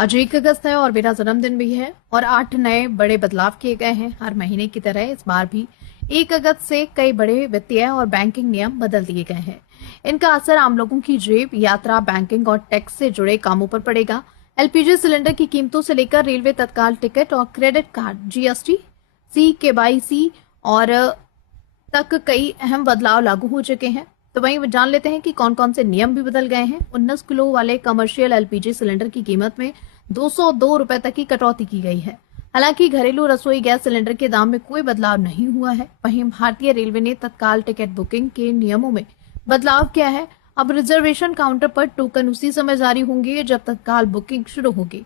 आज 1 अगस्त है और मेरा जन्मदिन भी है और 8 नए बड़े बदलाव किए गए हैं। हर महीने की तरह इस बार भी 1 अगस्त से कई बड़े वित्तीय और बैंकिंग नियम बदल दिए गए हैं। इनका असर आम लोगों की जेब, यात्रा, बैंकिंग और टैक्स से जुड़े कामों पर पड़ेगा। एलपीजी सिलेंडर की कीमतों से लेकर रेलवे तत्काल टिकट और क्रेडिट कार्ड, जीएसटी, केवाईसी और तक कई अहम बदलाव लागू हो चुके हैं। तो वहीं जान लेते हैं कि कौन कौन से नियम भी बदल गए हैं। 19 किलो वाले कमर्शियल एलपीजी सिलेंडर की कीमत में 202 रुपए तक की कटौती की गई है। हालांकि घरेलू रसोई गैस सिलेंडर के दाम में कोई बदलाव नहीं हुआ है। वहीं भारतीय रेलवे ने तत्काल टिकट बुकिंग के नियमों में बदलाव किया है। अब रिजर्वेशन काउंटर पर टोकन उसी समय जारी होंगे जब तत्काल बुकिंग शुरू होगी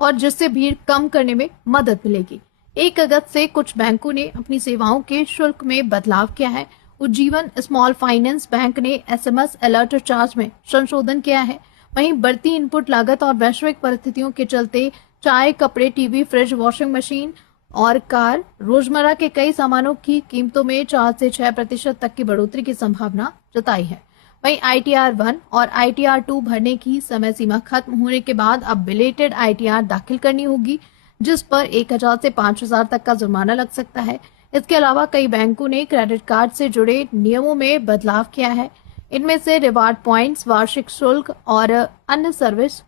और जिससे भीड़ कम करने में मदद मिलेगी। 1 अगस्त से कुछ बैंकों ने अपनी सेवाओं के शुल्क में बदलाव किया है। उज्जीवन स्मॉल फाइनेंस बैंक ने एसएमएस अलर्ट चार्ज में संशोधन किया है। वहीं बढ़ती इनपुट लागत और वैश्विक परिस्थितियों के चलते चाय, कपड़े, टीवी, फ्रिज, वॉशिंग मशीन और कार, रोजमर्रा के कई सामानों की कीमतों में 4 से 6% तक की बढ़ोतरी की संभावना जताई है। वहीं ITR 1 और ITR 2 भरने की समय सीमा खत्म होने के बाद अब बिलेटेड ITR दाखिल करनी होगी, जिस पर 1000 से 5000 तक का जुर्माना लग सकता है। इसके अलावा कई बैंकों ने क्रेडिट कार्ड से जुड़े नियमों में बदलाव किया है। इनमें से रिवार्ड पॉइंट्स, वार्षिक शुल्क और अन्य सर्विस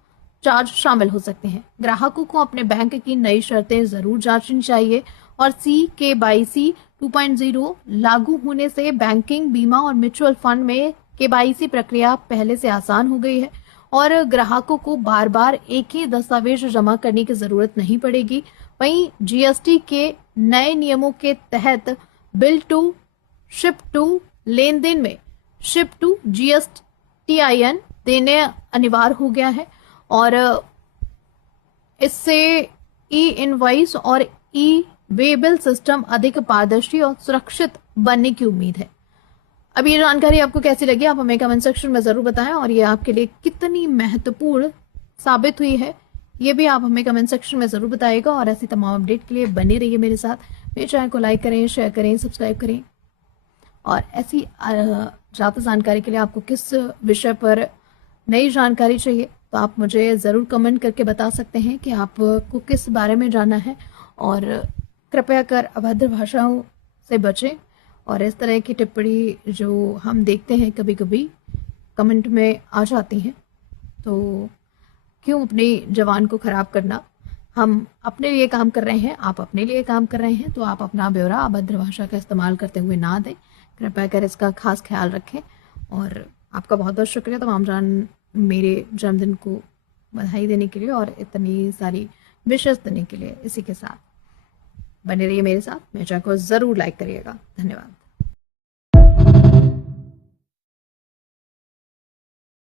चार्ज शामिल हो सकते हैं। ग्राहकों को अपने बैंक की नई शर्तें जरूर जांचनी चाहिए और केवाईसी 2.0 लागू होने से बैंकिंग, बीमा और म्यूचुअल फंड में केवाईसी प्रक्रिया पहले से आसान हो गई है और ग्राहकों को बार बार एक ही दस्तावेज जमा करने की जरूरत नहीं पड़ेगी। वहीं जीएसटी के नए नियमों के तहत बिल टू शिप टू लेन देन में शिप टू GSTIN देने अनिवार्य हो गया है और इससे ई इनवॉइस और ई वे बिल सिस्टम अधिक पारदर्शी और सुरक्षित बनने की उम्मीद है। अब ये जानकारी आपको कैसी लगी, आप हमें कमेंट सेक्शन में जरूर बताएं और ये आपके लिए कितनी महत्वपूर्ण साबित हुई है ये भी आप हमें कमेंट सेक्शन में जरूर बताइएगा। और ऐसी तमाम अपडेट के लिए बने रहिए मेरे साथ। मेरे चैनल को लाइक करें, शेयर करें, सब्सक्राइब करें और ऐसी ज़्यादा जानकारी के लिए आपको किस विषय पर नई जानकारी चाहिए तो आप मुझे ज़रूर कमेंट करके बता सकते हैं कि आपको किस बारे में जानना है। और कृपया कर अभद्र भाषाओं से बचें और इस तरह की टिप्पणी जो हम देखते हैं कभी कभी कमेंट में आ जाती हैं, तो क्यों अपनी जवान को खराब करना। हम अपने लिए काम कर रहे हैं, आप अपने लिए काम कर रहे हैं, तो आप अपना ब्यौरा अभद्र भाषा का इस्तेमाल करते हुए ना दें। कृपया कर इसका खास ख्याल रखें और आपका बहुत बहुत शुक्रिया तमाम जान मेरे जन्मदिन को बधाई देने के लिए और इतनी सारी विशेष देने के लिए। इसी के साथ बने रहिए मेरे साथ, मेरे चैनल को ज़रूर लाइक करिएगा। धन्यवाद।